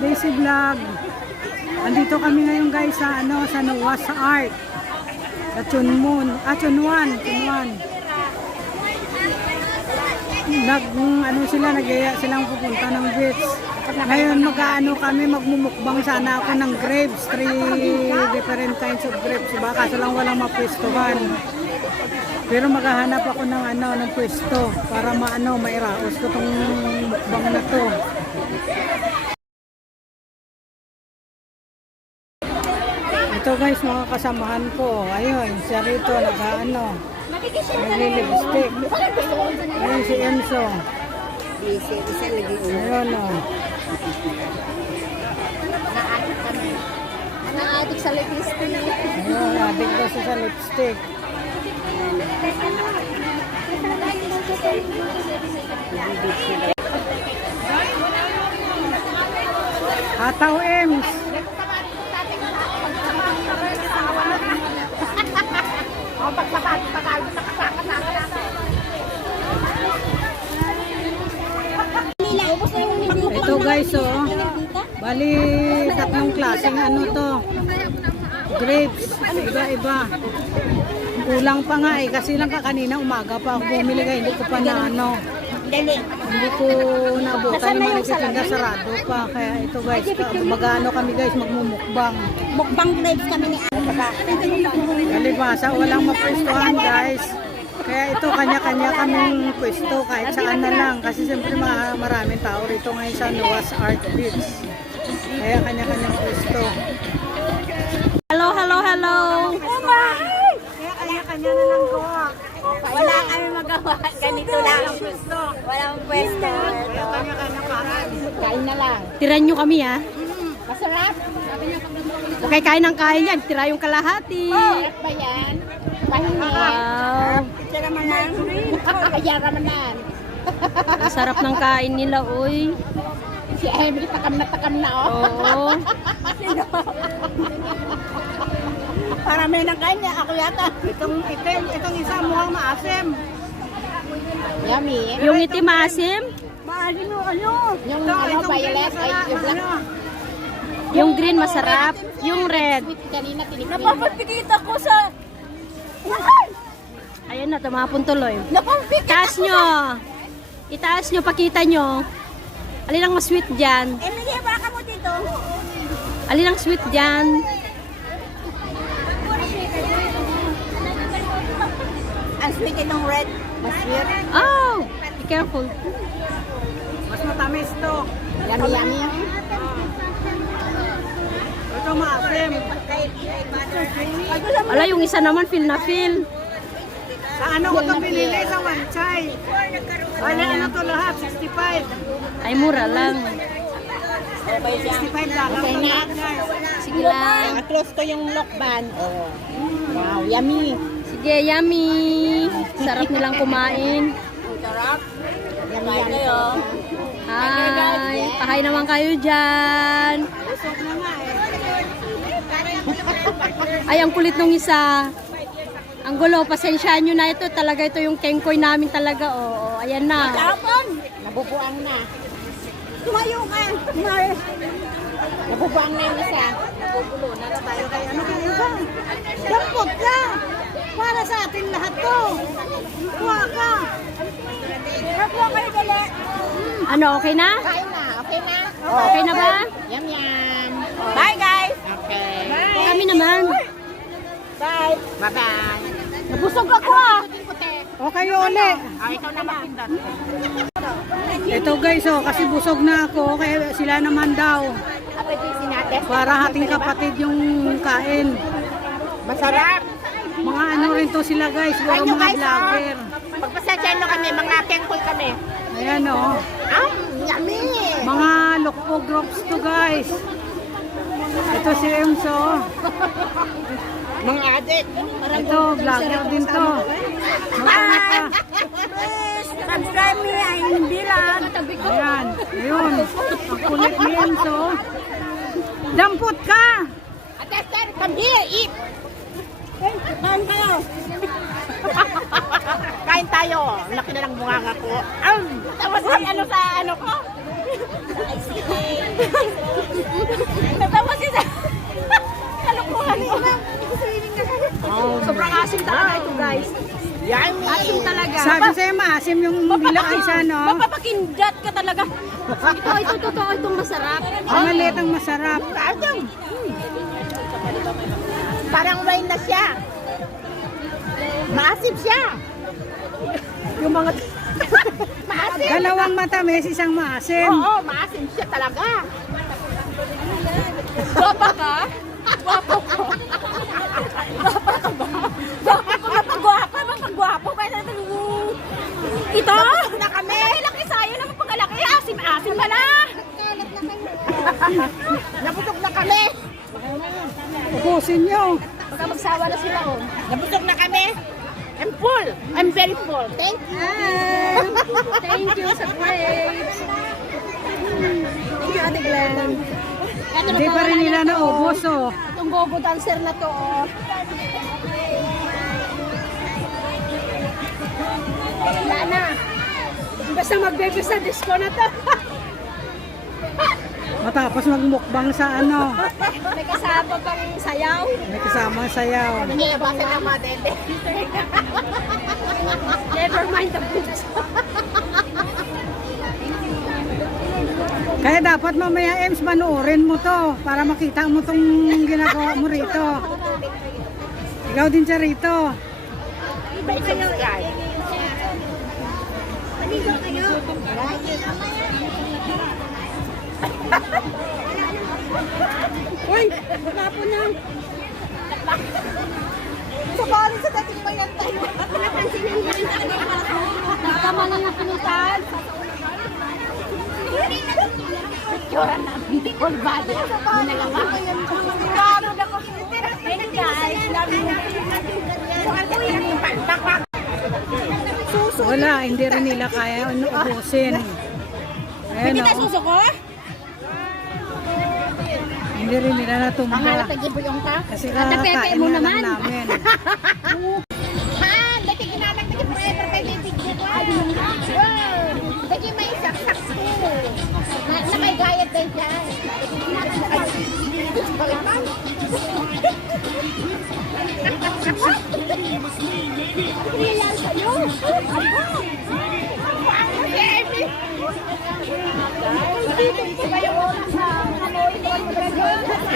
Daisy Vlog. Andito kami ngayon guys sa sa Noah's Ark. Sa Chunmun, Chunwan. Nag-aya silang pupunta ng beach. Ngayon kami magmumukbang sana ako ng grapes, 3 different kinds of grapes, kaso lang walang mapwestuhan. Pero maghahanap ako ng ng pwesto para mairaos ko tong mukbang na to. Ito guys, mga kasamahan ko. Ayun, siya rito naglilipstick. Ayun si Enzo. Ayun o. Na-addict sa lipstick. Ayun, addict daw siya sa lipstick. Hataw Ems. Ito guys, bali tatlong klaseng grapes, iba-iba. Kulang pa nga kasi lang kanina umaga pa ako bumili hindi ko pa hindi ko naabutan yung marikitinda, sarado pa. Kaya ito guys, kami guys, magmumukbang. Mukbang grapes kami ni Kalibasa, walang mapwestuhan guys. Kaya ito, kanya-kanya kaming pwesto kahit saan na lang. Kasi siyempre maraming tao rito ngayon sa Noah's Ark Beach. Kaya kanya-kanyang pwesto. Hello. Oh my! Kaya kanya-kanya na lang ko. Wala kami magawa. Ganito lang ang pwesto. Walang pwesto. Kanya-kanya kain. Kain na lang. Tiran nyo kami ha. Masarap. Okay, kain ng kain yan. Tira yung kalahati. Masarap ba yan? Pahingi. Wow. Ito naman lang. Kaya ramanan. Ang sarap ng kain nila, uy. Si Emily takam na oh. Oo. Para may nakain niya. Ako yata. Itong isa mukhang maasim. Yummy. Yung itim asim, Maasim Yung violet ay yung black. yung green masarap, yung red. Sweet kanina tinikmin. Napapagpikit ako sa... Ayan na, tumapon tuloy. Napampikit. Itaas nyo. Itaas nyo, pakita nyo. Alin ang mas sweet dyan? Emily, baka mo dito. Alin ang sweet dyan? Ang sweet itong red. Mas sweet. Oh, be careful. Mas matamis to. Yummy. Ito maasim. Ala, yung isa naman feel na feel. Sa ko ito pinili? Sa Wanchay. Wala to lahat? 65. Ay, mura lang. 65 lang. Okay na. Sige lang. Close ko yung lock band. Oh. Wow, yummy. Sige, yummy. Sarap nilang kumain. Sarap. Yummy kayo. Hi. Pahay naman kayo dyan. Busog na nga Ay, ang kulit nung isa. Ang gulo, pasensyaan nyo na ito. Talaga ito yung kengkoy namin talaga. Oo, ayan na. Tapon. Nabubuang na. Tumayo ka. Nabubuang na yung isa. Nabubulo na tayo kay kayo ba? Dampot ka! Para sa atin lahat to. Kuha ka. Nabubuang kayo dali. Ano, okay na? Kain na. Okay na? Okay na ba? Yum. Bye guys. Okay. Kami naman. Bye. Bye-bye. Nabusog ako ah. Okay, uli. Ikaw na mapindot. Ito guys, kasi busog na ako. Kaya sila naman daw. Apa ito yung sinates? Para ating kapatid yung kain. Masarap. Mga rin to sila guys. Puro Ano mga guys, vlogger. Pagpasensyahan nyo kami, mga kengkoy kami. Ayan Yummy. Mga lokpo groups to guys. Ito si Emso. Mga adik. Ito, vlogger din to. Mga Subscribe me, I'm Bilan. ayan, ayun. Ang kulit ni Emso. Dampot ka! Atester, come here, eat. Kain kayo. Kain tayo. Laki na lang bunganga ko. Tapos ay ano sa ano ko? Natawa siya. Kalukuhan ko na. Sobrang asim talaga ito, guys. Asim talaga. Sabi sa'yo, maasim yung bilang isa, no? Mapapakindat ka talaga. Ito, totoo, itong masarap. Ang maliit ang masarap. Parang wine na siya. Maasim siya. Yung mga... maasim. Dalawang matamis, isang maasim. Oo, maasim siya talaga. Guwapa ka? Guwapo ko. Guwapa ka ba? Guwapa ko mapagwapo, mapagwapo. Kaya ito? Na kami. Laki sa'yo naman pagkalaki. Asim-asim ka na. Nabusog na kami. Ubusin nyo. Baka magsawa na sila, oh. Nabusog na kami. I'm full. I'm very full. Thank you. Thank you sa grapes. Thank you, Ate Glenn. Hindi pa rin nila naubos, oh. Itong go-go dancer na to, oh. Wala na. Basta magbebe sa disco na to. Matapos magmukbang sa ano. May kasama pang sayaw. May kasama sayaw. Hindi, basta na madede. Never mind the boobs. Kaya dapat mamaya, Ems, manuorin mo to para makita mo tong ginagawa mo rito. Ikaw din siya rito. May subscribe. Maligo kayo. Uy, napo na. Sabali sa dating bayan tayo. Nakama na ng pinutan. Picturean na beautiful body. Yung nagawa. Sigurado na ko. Hey guys, love you. Wala, hindi rin nila kaya ubusin. Ayan, oh. Susuko? Hindi rin nila natumba. Tagibulong ka? Kasi Ate Pepe kakain mo na lang naman. namin. Han, dati ginanang dati forever kay baby ko. Dati may saksak ko. Na may gayat din dyan. Iyan sa'yo.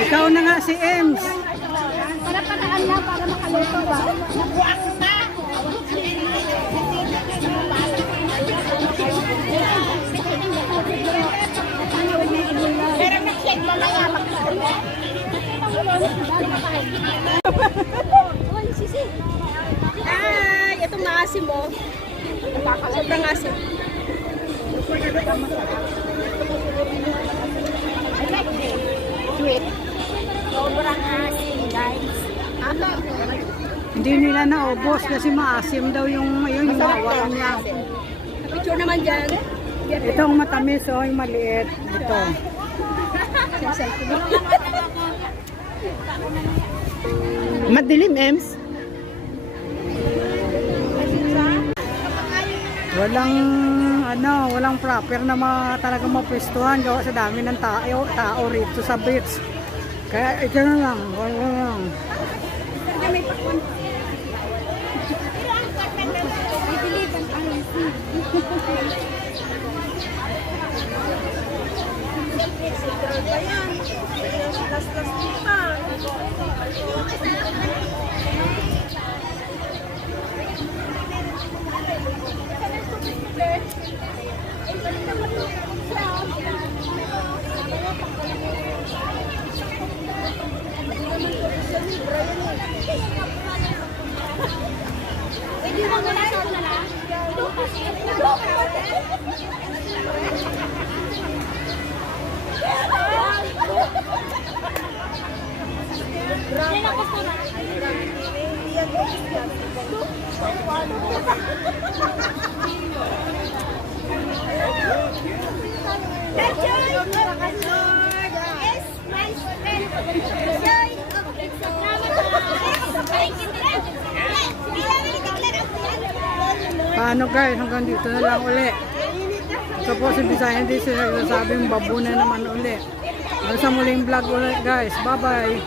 Ikaw na nga si Ems. Para paraan na para makaluto ba? Buwak na! Pero nag-shake mamaya magkakaroon. Uy, sisi. Ay, itong maasim mo. Sobrang asim. Sweet. Sobrang asin, guys. Hindi nila naubos kasi maasim daw yung bawa niya. Picture naman dyan. Ito ang matamis, oh, yung maliit. Ito. Madilim, Ems. Walang proper na talagang mapwestuhan gawa sa dami ng tao rito sa beach. Kaya ito na lang, wala lang. Paano guys, hanggang dito na lang uli. Ito po si Bisaya, hindi sila nasabing babuna naman uli. Sa muling vlog ulit guys. Bye bye.